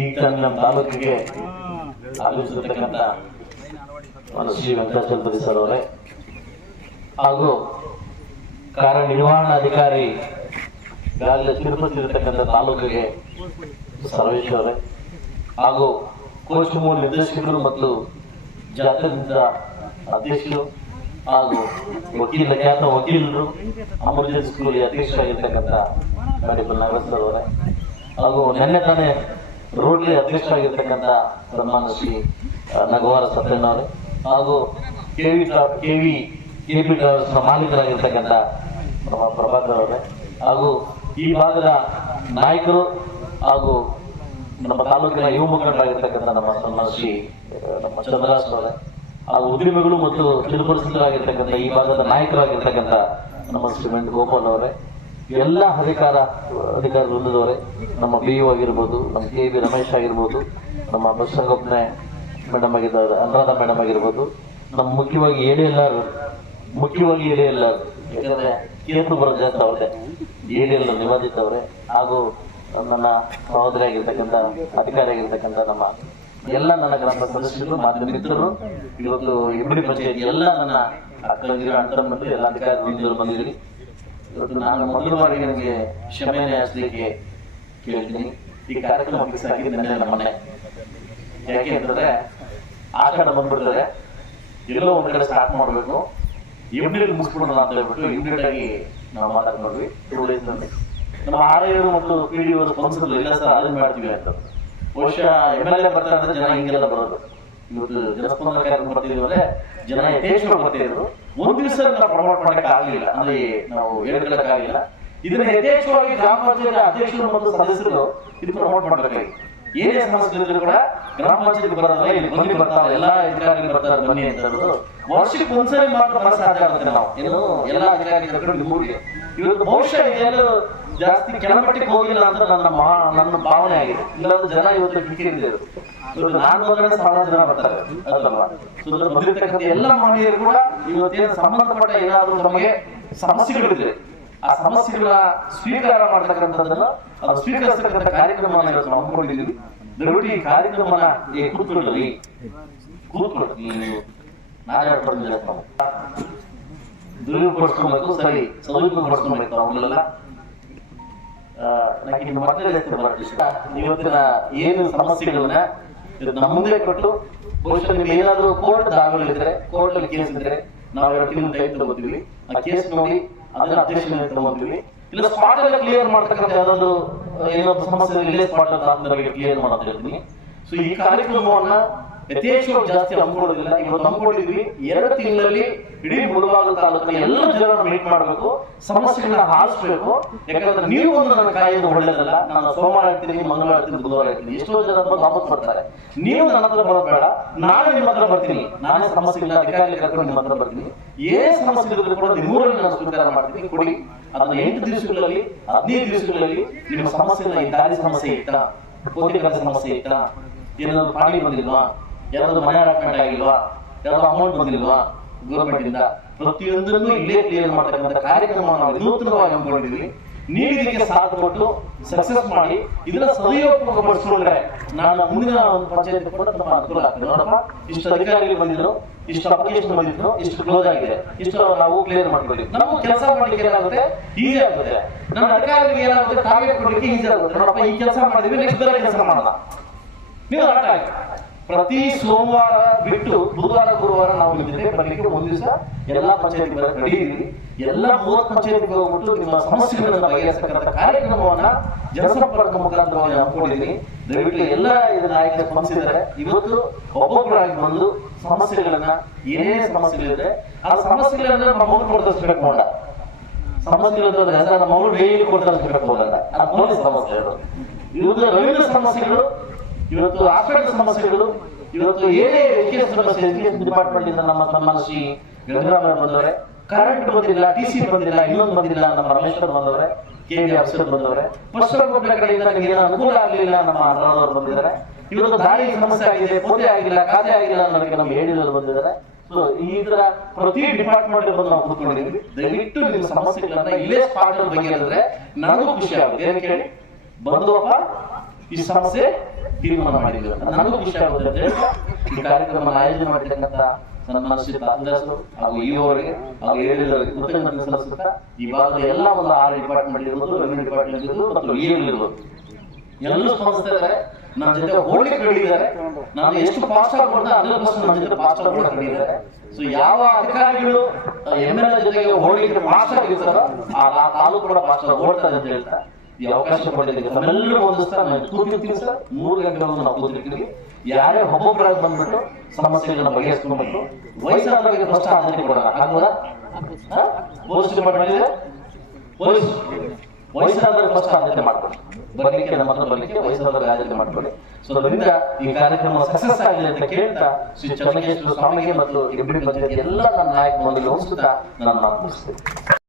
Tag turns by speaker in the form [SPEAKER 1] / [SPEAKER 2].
[SPEAKER 1] ಈಗ ತನ್ನ ತಾಲೂಕಿಗೆ ಆಗಮಿಸಿರ್ತಕ್ಕಂಥ ಒಂದು ಶ್ರೀ ವೆಂಕಟಾಚಲಪತಿ ಸರ್ ಅವರೇ. ಹಾಗೂ ಕಾರ್ಯನಿರ್ವಹಣಾಧಿಕಾರಿ ಈಗಾಗಲೇ ತಿರುಪತಿ ಇರತಕ್ಕಂಥ ತಾಲೂಕಿಗೆ ಸರ್ವೇಶ್ ಹಾಗೂ ಕೋಚ್ ಮೂಲ ನಿರ್ದೇಶಕರು ಮತ್ತು ಜಾತ್ಯತೀತ ಅಧ್ಯಕ್ಷರು ಹಾಗೂ ವಕೀಲ, ಖ್ಯಾತ ವಕೀಲರು ಅಮರ್ಜೆನ್ಸಿ ಸ್ಕೂಲ್ ಅಧ್ಯಕ್ಷರಾಗಿರ್ತಕ್ಕಂಥ ನಾಗರಾಜ್ ಸರ್ ಅವರೇ. ಹಾಗೂ ನಿನ್ನೆ ತಾನೇ ರೋಡ್ಲಿ ಅಧ್ಯಕ್ಷರಾಗಿರ್ತಕ್ಕಂಥ ಸನ್ಮಾನ ಶ್ರೀ ನಗವಾರ ಹಾಗೂ ಎ ಹಾಗೂ ಕೆವಿ ಕೆವಿ ಕೆಪಿ ಟ್ರಾವೆಲ್ಸ್ನ ಮಾಲೀಕರಾಗಿರ್ತಕ್ಕಂಥ ನಮ್ಮ ಪ್ರಭಾಕರ್ ಅವರೇ ಹಾಗೂ ಈ ಭಾಗದ ನಾಯಕರು ಹಾಗೂ ನಮ್ಮ ತಾಲೂಕಿನ ಯುವ ಮುಖಂಡರಾಗಿರ್ತಕ್ಕಂಥ ನಮ್ಮ ಸನ್ಮಾನ ಶ್ರೀ ನಮ್ಮ ಚಂದ್ರಾಸ್ ಅವರೇ ಹಾಗೂ ಉದ್ಯಮಿಗಳು ಮತ್ತು ಚಿರುಪರಿಚಿತರಾಗಿರ್ತಕ್ಕಂಥ ಈ ಭಾಗದ ನಾಯಕರಾಗಿರ್ತಕ್ಕಂಥ ನಮ್ಮ ಶ್ರೀಮಂತ ಗೋಪಾಲ್ ಅವರೇ ಎಲ್ಲ ಅಧಿಕಾರ ಅಧಿಕಾರ ವೃಂದದವರೇ ನಮ್ಮ ಬಿ ಯು ಆಗಿರ್ಬೋದು, ನಮ್ಮ ಕೆ ಬಿ ರಮೇಶ್ ಆಗಿರ್ಬೋದು, ನಮ್ಮ ಬಸಂಗೋಪನೆ ಮೇಡಮ್ ಆಗಿದ್ದಾರೆ, ಅನುರಾಧ ಮೇಡಮ್ ಆಗಿರ್ಬೋದು. ನಮ್ಮ ಮುಖ್ಯವಾಗಿ ಏಳಿ ಎಲ್ಲಾರು, ಮುಖ್ಯವಾಗಿ ಏಳಿ ಎಲ್ಲಾರು, ಯಾಕಂದ್ರೆ ಕೇಂದ್ರ ಬರೋದೇ ಅವ್ರದ್ದೇ. ಎಡಿ ಎಲ್ಲ ನಿವಾದಿತ ಅವರೇ ಹಾಗೂ ನನ್ನ ಸಹೋದರಿ ಆಗಿರ್ತಕ್ಕಂಥ, ಅಧಿಕಾರಿ ಆಗಿರ್ತಕ್ಕಂಥ ನಮ್ಮ ಎಲ್ಲ ನನ್ನ ಗ್ರಾಮ ಸದಸ್ಯರು, ಮಾಧ್ಯಮ ಮಿತ್ರರು, ಇವತ್ತು ಇಬ್ಬರಿ ಪಂಚಾಯತ್ ಎಲ್ಲ ನನ್ನ ಅಕ್ಕಂದಿರು ಅಣ್ಣ ಎಲ್ಲ ಅಧಿಕಾರಿ ಬಂದಿದ್ದೀರಿ. ಇವತ್ತು ನಾನು ಮೊದಲ ಬಾರಿ ನನಗೆ ಕ್ಷಮೆಯನ್ನು ಹಚ್ಚಲಿಕ್ಕೆ ಕೇಳ್ತೀನಿ. ಈ ಕಾರ್ಯಕ್ರಮ ಫಿಕ್ಸ್ ನಮ್ಮ ಮನೆ ಯಾಕೆ ಅಂತಂದ್ರೆ ಆ ಕಡೆ ಬಂದ್ಬಿಡ್ತಾರೆ. ಎಲ್ಲೋ ಒಂದ್ ಕಡೆ ಸ್ಟಾರ್ಟ್ ಮಾಡಬೇಕು. ಇಮ್ಮಿಡಿಯೇಟ್ ಮುಗಿಸ್ಬಿಡೋಣ ಅಂತ ಹೇಳ್ಬಿಟ್ಟು ಇಮ್ಮಿಡಿಯೇಟ್ ಆಗಿ ನಾವು ಮಾತಾಡ್ಕೊಂಡ್ವಿ ಟೂ ಡೇಸ್ನಲ್ಲಿ. ನಮ್ಮ ಆರ್ ಮತ್ತು ಪಿ ಡಿ ಸ್ಪಾನ್ಸರ್ ಇಲ್ಲ ಸರ್ ಅದನ್ನ ಮಾಡ್ತೀವಿ ಅಂತ. ಬಹುಶಃ ಎಂ ಎಲ್ ಎ ಬರ್ತಾರೆ ಅಂದ್ರೆ ಜನ ಹಿಂಗೆಲ್ಲ ಬರೋದು. ಇವತ್ತು ಜನಸ್ಪಂದನ ಕಾರ್ಯಕ್ರಮ ಬರ್ತಿದ್ವಿ ಅಂದ್ರೆ ಜನ ಯಥೇಚ್ಛವಾಗಿ ಬರ್ತಿದ್ರು. ಒಂದ್ ದಿವಸ ನಾವು ಪ್ರಮೋಟ್ ಮಾಡಕ್ ಆಗ್ಲಿಲ್ಲ ಅಲ್ಲಿ ನಾವು ಹೇಳ್ಕೊಳಕ್ ಆಗಿಲ್ಲ ಇದನ್ನ ಯಥೇಚ್ಛವಾಗಿ ಗ್ರಾಮ ಪಂಚಾಯತ್ ಅಧ್ಯಕ್ಷರು ಮತ್ತು ಸದಸ್ಯರು ಇದು ಪ್ರಮೋಟ್ ಮಾಡಬೇಕಾಗಿ ಏನೇ ಸಮಸ್ಯೆ ಕೂಡ ಗ್ರಾಮ ಪಂಚಾಯತ್ ಬರೋದ್ರೆ ಇಲ್ಲಿ ಬನ್ನಿ ಬರ್ತಾರೆ. ಎಲ್ಲಾ ಅಧಿಕಾರಿಗಳು ಬರ್ತಾರೆ. ಬನ್ನಿ ಅಂತ ವರ್ಷಕ್ಕೆ ಒಂದ್ಸರಿ ಮಾತ್ರ ಮನಸ್ಸಾಕ ಆಗುತ್ತೆ ನಾವು. ಏನು ಎಲ್ಲಾ ಅಧಿಕಾರಿಗಳು ಕರ್ಕೊಂಡು ನಿಮ್ಮೂರಿಗೆ. ಇವತ್ತು ಬಹುಶಃ ಇದೆಲ್ಲೂ ಜಾಸ್ತಿ ಕೆಳಮಟ್ಟಕ್ಕೆ ಹೋಗಿಲ್ಲ ಅಂತ ನನ್ನ ಮಹಾ ನನ್ನ ಭಾವನೆ ಆಗಿದೆ. ಇಲ್ಲಾಂದ್ರೆ ಜನ ಇವತ್ತು ಕಿಕ್ಕಿರಿದೆ ಇವತ್ತು ನಾನು ಬಂದ್ರೆ ಸಾವಿರ ಜನ ಬರ್ತಾರೆ. ಅದಲ್ವಾ? ಸೊ ಇದ್ರ ಬಂದಿರ್ತಕ್ಕಂಥ ಎಲ್ಲ ಮಹಿಳೆಯರು ಕೂಡ ಇವತ್ತೇನು ಸಂಬಂಧಪಟ್ಟ ಏನಾದರೂ ನಮಗೆ ಸಮಸ್ಯೆಗಳಿದೆ ಆ ಸಮಸ್ಯೆಗಳ ಸ್ವೀಕಾರ ಮಾಡ್ತಕ್ಕಂಥದ್ದನ್ನ ಸ್ವೀಕರಿಸ್ತಕ್ಕಂಥ ಕಾರ್ಯಕ್ರಮವನ್ನು ಇವತ್ತು ನಾವು ಹಮ್ಮಿಕೊಂಡಿದ್ದೀವಿ. ದಯವಿಟ್ಟು ಈ ಕಾರ್ಯಕ್ರಮನ ಕೂತ್ಕೊಳ್ಳಿ. ಕೂತ್ಕೊಳ್ಳಿ. ನಾವು ದುರುಪಡಿಸ್ಕೊಬೇಕು ಸರಿ ಸದುಪಯೋಗಪಡಿಸ್ಕೊಬೇಕು ಅವನ್ನೆಲ್ಲ. ಇವತ್ತಿನ ಏನು ಸಮಸ್ಯೆಗಳನ್ನ ನಮ್ಮ ಕೊಟ್ಟು ಬಹುಶಃ ನಿಮ್ಗೆ ಏನಾದ್ರು ಕೋರ್ಟ್ ದಾಖಲಿದ್ರೆ ಕೋರ್ಟ್ ಅಲ್ಲಿ ಕೇಸ್ ಇದ್ರೆ ನಾವು ಎರಡು ತಿಂಗಳು ಟೈಮ್ ತಗೋತೀವಿ ಆ ಕೇಸ್ ನೋಡಿ ಅದನ್ನ ಅಧ್ಯಕ್ಷ ತಗೋತೀವಿ ಇಲ್ಲ ಸ್ಪಾಟ್ ಅಲ್ಲಿ ಕ್ಲಿಯರ್ ಮಾಡ್ತಕ್ಕಂಥ ಯಾವ್ದಾದ್ರು ಏನಾದ್ರು ಸಮಸ್ಯೆ ಇಲ್ಲೇ ಸ್ಪಾಟ್ ಅಂತ ಕ್ಲಿಯರ್ ಮಾಡೋದು ಹೇಳ್ತೀನಿ ಸೊ ಈ ಕಾರ್ಯಕ್ರಮವನ್ನ ಯಥೇಚ್ಛವಾಗಿ ಜಾಸ್ತಿ ಹಮ್ಮಿಕೊಳ್ಳೋದಿಲ್ಲ ಇವತ್ತು ಹಮ್ಮಿಕೊಂಡಿದ್ವಿ ಎರಡು ತಿಂಗಳಲ್ಲಿ ಇಡೀ ಮುಳಬಾಗಿಲು ತಾಲೂಕಿನ ಎಲ್ಲ ಜನರನ್ನು ಮೀಟ್ ಮಾಡಬೇಕು. ಸಮಸ್ಯೆಗಳನ್ನ ಆಲಿಸ್ಬೇಕು ಯಾಕಂದ್ರೆ ನೀವು ಒಂದು ನನ್ನ ಕಾಯೋದು ಒಳ್ಳೇದಲ್ಲ. ನಾನು ಸೋಮವಾರ ಹೇಳ್ತೀನಿ ಮಂಗಳವಾರ ಹೇಳ್ತೀನಿ ಬುಧವಾರ ಹೇಳ್ತೀನಿ. ಎಷ್ಟೋ ಜನ ಬಂದು ಬರ್ತಾರೆ. ನೀವು ನನ್ನ ಹತ್ರ ಬರಬೇಡ ಬೇಡ. ನಾಳೆ ನಿಮ್ಮ ಹತ್ರ ಬರ್ತೀನಿ. ನಾನೇ ಸಮಸ್ಯೆಗಳನ್ನ ಅಧಿಕಾರಿ ಕರ್ಕೊಂಡು ನಿಮ್ಮ ಹತ್ರ ಬರ್ತೀನಿ. ಏ ಸಮಸ್ಯೆ ಇದ್ರೂ ಕೂಡ ನಿಮ್ಮೂರಲ್ಲಿ ನಾನು ಸ್ವೀಕಾರ ಮಾಡ್ತೀನಿ. ಕೊಡಿ. ಅದನ್ನ ಎಂಟು ದಿವಸಗಳಲ್ಲಿ ಹದಿನೈದು ದಿವಸಗಳಲ್ಲಿ ನಿಮ್ಮ ಸಮಸ್ಯೆಗಳ ಈ ದಾರಿ ಸಮಸ್ಯೆ ಇತ್ತಾ? ಕೋಟಿಗಳ ಸಮಸ್ಯೆ ಇತ್ತಾ? ಏನಾದ್ರು ಪ್ರಾಣಿ ಬಂದಿಲ್ವಾ? ಯಾರಾದ್ರೂ ಮನೆ ಅಲಾಟ್ಮೆಂಟ್ ಆಗಿಲ್ವಾ? ಯಾರಾದ್ರೂ ಅಮೌಂಟ್ ಬಂದಿಲ್ವಾ? ಗೌರ್ಮೆಂಟ್ ಇಂದ? ಪ್ರತಿಯೊಂದನ್ನು ಇಲ್ಲೇ ಕ್ಲಿಯರ್ ಮಾಡ್ತಕ್ಕಂಥ ಕಾರ್ಯಕ್ರಮ ನಾವು ನೂತನವಾಗಿ ಹಮ್ಮಿಕೊಂಡಿದ್ವಿ ನೀವು ಇದಕ್ಕೆ ಸಾಥ್ ಕೊಟ್ಟು ಸಕ್ಸಸ್ ಮಾಡಿ ಇದನ್ನ ಸದುಪಯೋಗಪಡಿಸ್ಕೊಂಡ್ರೆ ನಾನು ಮುಂದಿನ ಒಂದು ಪಂಚಾಯತ್ ಕೂಡ ತುಂಬಾ ಅನುಕೂಲ ಆಗ್ತದೆ ನೋಡಪ್ಪ ಇಷ್ಟು ಅಧಿಕಾರಿಗಳು ಬಂದಿದ್ರು ಇಷ್ಟು ಅಪ್ಲಿಕೇಶನ್ ಬಂದಿದ್ರು ಇಷ್ಟು ಕ್ಲೋಸ್ ಆಗಿದೆ. ಇಷ್ಟು ನಾವು ಕ್ಲಿಯರ್ ಮಾಡ್ಕೊಳ್ಳಿ ನಾವು ಕೆಲಸ ಮಾಡ್ಲಿಕ್ಕೆ ಏನಾಗುತ್ತೆ? ಈಸಿ ಆಗುತ್ತೆ. ನಮ್ಮ ಅಧಿಕಾರಿಗಳಿಗೆ ಏನಾಗುತ್ತೆ? ಟಾರ್ಗೆಟ್ ಕೊಡ್ಲಿಕ್ಕೆ ಈಸಿ ಆಗುತ್ತೆ. ನೋಡಪ್ಪ ಈ ಕೆಲಸ ಮಾಡಿದ್ವಿ ನೆಕ್ಸ್ಟ್ ಬೇರೆ ಕೆಲಸ ಮಾಡೋಣ. ನೀವು ಅರ್ಥ ಆಯ್ತು ಪ್ರತಿ ಸೋಮವಾರ ಬಿಟ್ಟು ಬುಧವಾರ ಗುರುವಾರ ನಾವು ಜೊತೆ ಬರ್ಲಿಕ್ಕೆ ಒಂದು ದಿವಸ ಎಲ್ಲಾ ಪಂಚಾಯತ್ ನಡೆಯಿರಿ ಎಲ್ಲಾ ಮೂವತ್ ಪಂಚಾಯತ್ಗೆ ಹೋಗ್ಬಿಟ್ಟು ನಿಮ್ಮ ಸಮಸ್ಯೆಗಳನ್ನ ಬಗೆಹರಿಸತಕ್ಕಂಥ ಕಾರ್ಯಕ್ರಮವನ್ನ ಜನಸಂಪರ್ಕ ಮುಖಾಂತರವಾಗಿ ಹಮ್ಮಿಕೊಂಡಿದ್ದೀನಿ ದಯವಿಟ್ಟು ಎಲ್ಲ ಇದರ ನಾಯಕರು ಸ್ಪಂದಿಸಿದ್ದಾರೆ. ಇವತ್ತು ಒಬ್ಬೊಬ್ಬರಾಗಿ ಬಂದು ಸಮಸ್ಯೆಗಳನ್ನ ಏನೇ ಸಮಸ್ಯೆಗಳಿದೆ ಆ ಸಮಸ್ಯೆಗಳನ್ನ ನಮ್ಮ ಮಗು ಕೊಡ್ತಿಸ್ಬೇಕು ಮಾಡ ಸಮಸ್ಯೆಗಳು ನಮ್ಮ ಮಗಳು ಡೈಲಿ ಕೊಡ್ತಿಸ್ಬೇಕು ಹೋಗಲ್ಲ ಅದು ನೋಡಿ ಸಮಸ್ಯೆ ಅದು. ಇವತ್ತು ರವೀಂದ್ರ ಸಮಸ್ಯೆಗಳು ಇವತ್ತು ಹಾಸ್ಪಿಟಲ್ ಸಮಸ್ಯೆಗಳು ಇವತ್ತು ಏನೇ ಎಜುಕೇಶನ್ ಸಮಸ್ಯೆ ಎಜುಕೇಶನ್ ಡಿಪಾರ್ಟ್ಮೆಂಟ್ ಇಂದ ನಮ್ಮ ಸನ್ಮಾನ ಶ್ರೀ ಗಂಗರಾಮಯ್ಯ ಬಂದವರೆ. ಕರೆಂಟ್ ಬಂದಿಲ್ಲ ಟಿ ಸಿ ಬಂದಿಲ್ಲ ಇನ್ನೊಂದು ಬಂದಿಲ್ಲ ನಮ್ಮ ರಮೇಶ್ವರ್ ಬಂದವರೆ ಕೆ ವಿ ಅಫ್ಸರ್ ಬಂದವರೆ. ಪಶ್ಚಿಮ ಕಡೆಯಿಂದ ನಿಮಗೆ ಏನೋ ಅನುಕೂಲ ಆಗಲಿಲ್ಲ ನಮ್ಮ ಅಣ್ಣನವರು ಬಂದಿದ್ದಾರೆ. ಇವತ್ತು ದಾರಿ ಸಮಸ್ಯೆ ಆಗಿದೆ ಪೋದೆ ಆಗಿಲ್ಲ ಖಾತೆ ಆಗಿಲ್ಲ ಅನ್ನೋದಕ್ಕೆ ನಮ್ಮ ಹೇಳಿದ್ರು ಬಂದಿದ್ದಾರೆ. ಸೊ ಈ ತರ ಪ್ರತಿ ಡಿಪಾರ್ಟ್ಮೆಂಟ್ ಬಂದು ನಾವು ಕೂತ್ಕೊಂಡಿದ್ದೀವಿ. ದಯವಿಟ್ಟು ನಿಮ್ಮ ಸಮಸ್ಯೆಗಳನ್ನ ಇಲ್ಲೇ ಸ್ಪಾಟ್ ಬಗ್ಗೆ ಹೇಳಿದ್ರೆ ನನಗೂ ಖುಷಿ ಆಗುತ್ತೆ. ಏನಕ್ಕೆ ಕೇಳಿ? ಬಂದುವಪ್ಪ ಈ ಸಮಸ್ಯೆ ತೀರ್ಮಾನ ಮಾಡಿದ್ರು. ನನಗೂ ಖುಷಿ ಆಗುತ್ತೆ. ಈ ಕಾರ್ಯಕ್ರಮ ಆಯೋಜನೆ ಮಾಡಿರ್ತಕ್ಕಂಥ ನನ್ನ ಶ್ರೀ ಹಾಗೂ ಈವರೆಗೆ ಹಾಗೂ ಹೇಳಿದವರಿಗೆ ಕೃತಜ್ಞತೆ ಸಲ್ಲಿಸುತ್ತಾ ಈ ಭಾಗದ ಎಲ್ಲ ಒಂದು ಆರ್ ಡಿಪಾರ್ಟ್ಮೆಂಟ್ ಇರ್ಬೋದು ರೆವಿನ್ಯೂ ಡಿಪಾರ್ಟ್ಮೆಂಟ್ ಇರ್ಬೋದು ಮತ್ತು ಇರ್ಬೋದು. ಎಲ್ಲರೂ ಸಮಸ್ಯೆ ನಮ್ಮ ಜೊತೆ ಹೋಗ್ಲಿಕ್ಕೆ ಹೇಳಿದ್ದಾರೆ ನಾನು ಎಷ್ಟು ಫಾಸ್ಟ್ ಆಗಿ ಕೊಡ್ತಾ ಹಂಡ್ರೆಡ್ ಪರ್ಸೆಂಟ್ ನಮ್ಮ ಜೊತೆ ಫಾಸ್ಟ್ ಆಗಿ ಕೂಡ ಹೇಳಿದ್ದಾರೆ ಸೊ ಯಾವ ಅಧಿಕಾರಿಗಳು ಎಂ ಎಲ್ ಎ ಜೊತೆಗೆ ಹೋಗ್ಲಿಕ್ಕೆ ಫಾಸ್ಟ್ ಆಗಿರ್ತಾರೋ ಆ ತಾಲೂಕು ಕೂಡ ಫಾಸ್ಟ್ ಆಗಿ ಓಡ್ತಾರೆ ಅಂತ ಹೇಳ್ತಾ ಈ ಅವಕಾಶ ಕೊಟ್ಟಿದ್ದಕ್ಕೆ ತಮ್ಮೆಲ್ಲರೂ ಹೊಂದಿಸ್ತಾ ನಾವು ಕೂತಿರ್ತೀವಿ ಸರ್. ಮೂರು ಗಂಟೆಗಳನ್ನು ನಾವು ಕೂತಿರ್ತೀವಿ. ಯಾರೇ ಒಬ್ಬೊಬ್ಬರಾಗಿ ಬಂದ್ಬಿಟ್ಟು ಸಮಸ್ಯೆಗಳನ್ನ ಬಗೆಹರಿಸ್ಕೊಂಡ್ಬಿಟ್ಟು ವಯಸ್ಸಾದವರಿಗೆ ಫಸ್ಟ್ ಆದ್ಯತೆ ಕೊಡೋಣ. ಆಗ್ಬೋದಾ? ಪೊಲೀಸ್ ಡಿಪಾರ್ಟ್ಮೆಂಟ್ ಇದೆ? ಪೊಲೀಸ್ ಫಸ್ಟ್ ಆದ್ಯತೆ ಮಾಡ್ಕೊಳ್ಳಿ. ಬರ್ಲಿಕ್ಕೆ ನಮ್ಮ ಹತ್ರ ಬರ್ಲಿಕ್ಕೆ ವಯಸ್ಸಾದವರಿಗೆ ಆದ್ಯತೆ ಮಾಡ್ಕೊಳ್ಳಿ. ಸೊ ಅದರಿಂದ ಈ ಕಾರ್ಯಕ್ರಮ ಸಕ್ಸಸ್ ಆಗಿದೆ ಅಂತ ಕೇಳ್ತಾ ಶ್ರೀ ಚನ್ನಕೇಶ್ವರ ಸ್ವಾಮಿಗೆ ಮತ್ತು ಡೆಪ್ಯೂಟಿ ಪಂಚಾಯತ್ ಎಲ್ಲ ನನ್ನ ನಾಯಕ ಮಂಡಳಿ ಹೋಗಿಸುತ್ತಾ ನಾನು ಮಾತು ಮುಗಿಸ್ತೇನೆ